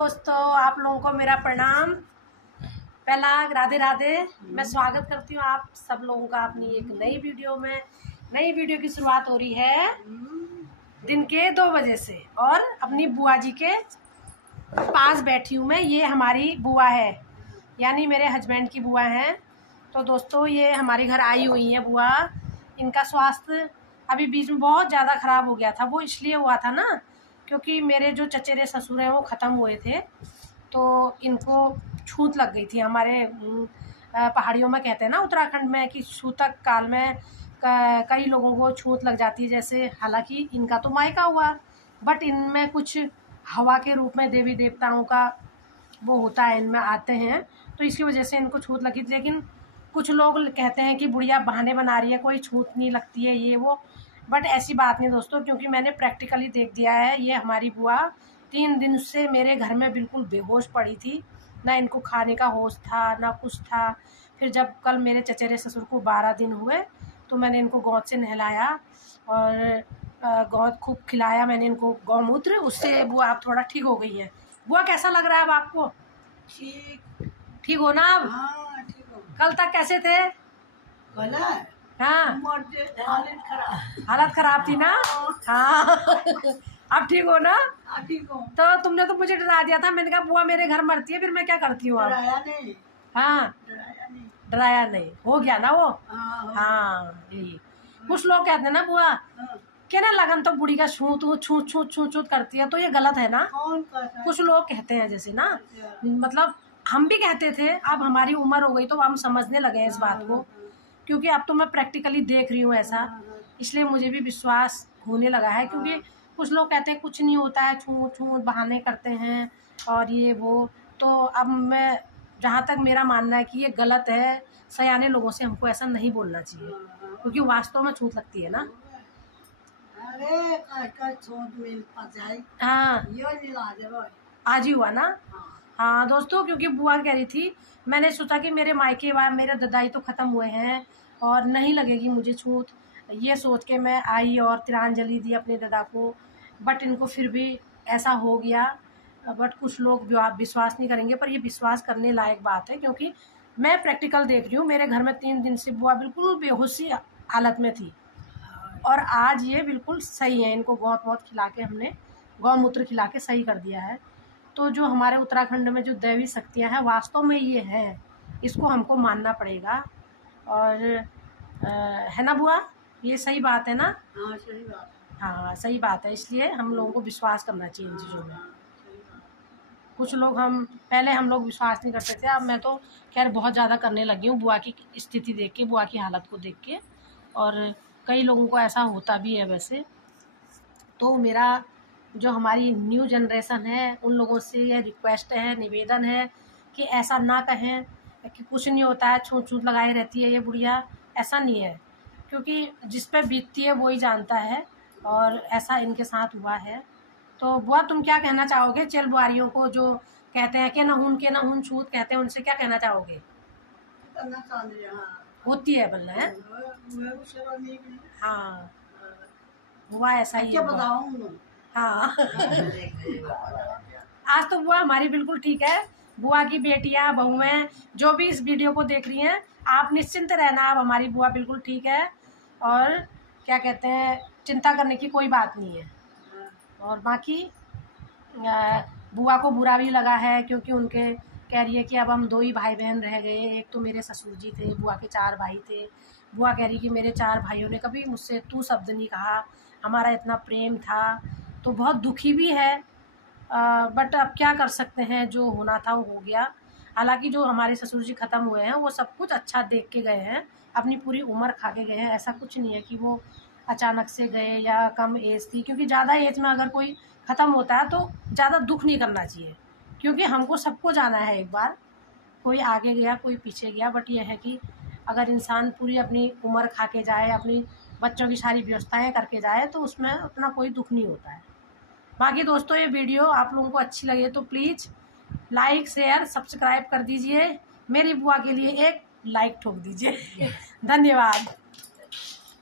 दोस्तों, आप लोगों को मेरा प्रणाम। पहला राधे राधे। मैं स्वागत करती हूँ आप सब लोगों का अपनी एक नई वीडियो में। नई वीडियो की शुरुआत हो रही है दिन के 2 बजे से और अपनी बुआ जी के पास बैठी हूँ मैं। ये हमारी बुआ है, यानी मेरे हस्बैंड की बुआ हैं। तो दोस्तों, ये हमारे घर आई हुई हैं बुआ। इनका स्वास्थ्य अभी बीच में बहुत ज़्यादा ख़राब हो गया था। वो इसलिए हुआ था ना, क्योंकि मेरे जो चचेरे ससुर हैं वो ख़त्म हुए थे, तो इनको छूत लग गई थी। हमारे पहाड़ियों में कहते हैं ना, उत्तराखंड में, कि छूतक काल में कई लोगों को छूत लग जाती है। जैसे हालांकि इनका तो मायका हुआ, बट इनमें कुछ हवा के रूप में देवी देवताओं का वो होता है, इनमें आते हैं, तो इसकी वजह से इनको छूत लगी थी। लेकिन कुछ लोग कहते हैं कि बुढ़िया बहाने बना रही है, कोई छूत नहीं लगती है ये वो, बट ऐसी बात नहीं दोस्तों, क्योंकि मैंने प्रैक्टिकली देख दिया है। ये हमारी बुआ 3 दिन से मेरे घर में बिल्कुल बेहोश पड़ी थी, ना इनको खाने का होश था ना कुछ था। फिर जब कल मेरे चचेरे ससुर को 12 दिन हुए तो मैंने इनको गौद से नहलाया और गौद खूब खिलाया मैंने इनको, गौमूत्र, उससे बुआ आप थोड़ा ठीक हो गई है। बुआ कैसा लग रहा है अब आपको? ठीक हो ना अब? हाँ, ठीक हो। कल तक कैसे थे? हाँ, हालत खराब थी ना। हाँ अब ठीक हो ना? ठीक हो। तो तुमने तो मुझे डरा दिया था। मैंने कहा बुआ मेरे घर मरती है, फिर मैं क्या करती हूँ अब? डराया नहीं। हाँ, डराया नहीं। डराया नहीं, हो गया ना वो। हाँ, यही कुछ लोग कहते हैं ना बुआ क्या ना, लगन तो बुढ़ी का छूत छूत छूत छूत छूत करती है, तो ये गलत है ना। कौन कहता है? कुछ लोग कहते हैं जैसे ना, मतलब हम भी कहते थे, अब हमारी उम्र हो गई तो हम समझने लगे हैं इस बात को, क्योंकि अब तो मैं प्रैक्टिकली देख रही हूँ ऐसा, इसलिए मुझे भी विश्वास होने लगा है। क्योंकि कुछ लोग कहते हैं कुछ नहीं होता है, छूत छूत बहाने करते हैं और ये वो। तो अब मैं, जहाँ तक मेरा मानना है कि ये गलत है, सयाने लोगों से हमको ऐसा नहीं बोलना चाहिए, क्योंकि वास्तव में छूत लगती है ना। अरे छोट मिल पचाई। हाँ, यो नीला जब आज ही हुआ ना। हाँ दोस्तों, क्योंकि बुआ कह रही थी, मैंने सोचा कि मेरे मायके व मेरे ददाई तो ख़त्म हुए हैं और नहीं लगेगी मुझे छूत, ये सोच के मैं आई और तिलांजलि दी अपने दादा को, बट इनको फिर भी ऐसा हो गया। बट कुछ लोग विश्वास नहीं करेंगे, पर ये विश्वास करने लायक बात है, क्योंकि मैं प्रैक्टिकल देख रही हूँ। मेरे घर में 3 दिन से बुआ बिल्कुल बेहोशी हालत में थी और आज ये बिल्कुल सही है। इनको गौत खिला के, हमने गौमूत्र खिला के सही कर दिया है। तो जो हमारे उत्तराखंड में जो दैवी शक्तियाँ हैं, वास्तव में ये हैं, इसको हमको मानना पड़ेगा। और है ना बुआ, ये सही बात है ना? हाँ, सही बात है। हाँ सही बात है, इसलिए हम लोगों को विश्वास करना चाहिए इन चीज़ों में। सही बात। कुछ लोग, पहले हम लोग विश्वास नहीं करते थे, अब मैं तो खैर बहुत ज़्यादा करने लगी हूँ, बुआ की स्थिति देख के, बुआ की हालत को देख के। और कई लोगों को ऐसा होता भी है वैसे। तो मेरा जो हमारी न्यू जनरेशन है, उन लोगों से यह रिक्वेस्ट है, निवेदन है कि ऐसा ना कहें कि कुछ नहीं होता है, छूत छूत लगाए रहती है ये बुढ़िया। ऐसा नहीं है, क्योंकि जिस पे बीतती है वो ही जानता है, और ऐसा इनके साथ हुआ है। तो बुआ, तुम क्या कहना चाहोगे चेल बुआरियों को, जो कहते हैं कि नहुन छूत कहते हैं, उनसे क्या कहना चाहोगे? करना चाहिए। हाँ, होती है बोलना है। वो सेवा नहीं की। हाँ, हुआ ऐसा ही क्या है बुआ। बताऊँ? हाँ आज तो बुआ हमारी बिल्कुल ठीक है। बुआ की बेटियां, बहुएं, जो भी इस वीडियो को देख रही हैं, आप निश्चिंत रहना, अब हमारी बुआ बिल्कुल ठीक है। और क्या कहते हैं, चिंता करने की कोई बात नहीं है। और बाकी बुआ को बुरा भी लगा है, क्योंकि उनके कह रही है कि अब हम 2 ही भाई बहन रह गए। एक तो मेरे ससुर जी थे, बुआ के 4 भाई थे। बुआ कह रही कि मेरे 4 भाइयों ने कभी मुझसे तू शब्द नहीं कहा, हमारा इतना प्रेम था। तो बहुत दुखी भी है, बट अब क्या कर सकते हैं, जो होना था वो हो गया। हालांकि जो हमारे ससुर जी ख़त्म हुए हैं, वो सब कुछ अच्छा देख के गए हैं, अपनी पूरी उम्र खा के गए हैं। ऐसा कुछ नहीं है कि वो अचानक से गए या कम एज थी, क्योंकि ज़्यादा एज में अगर कोई ख़त्म होता है तो ज़्यादा दुख नहीं करना चाहिए, क्योंकि हमको सबको जाना है एक बार, कोई आगे गया कोई पीछे गया। बट यह है कि अगर इंसान पूरी अपनी उम्र खा के जाए, अपनी बच्चों की सारी व्यवस्थाएं करके जाए, तो उसमें उतना कोई दुख नहीं होता है। बाकी दोस्तों, ये वीडियो आप लोगों को अच्छी लगे तो प्लीज़ लाइक शेयर सब्सक्राइब कर दीजिए। मेरी बुआ के लिए एक लाइक ठोक दीजिए धन्यवाद।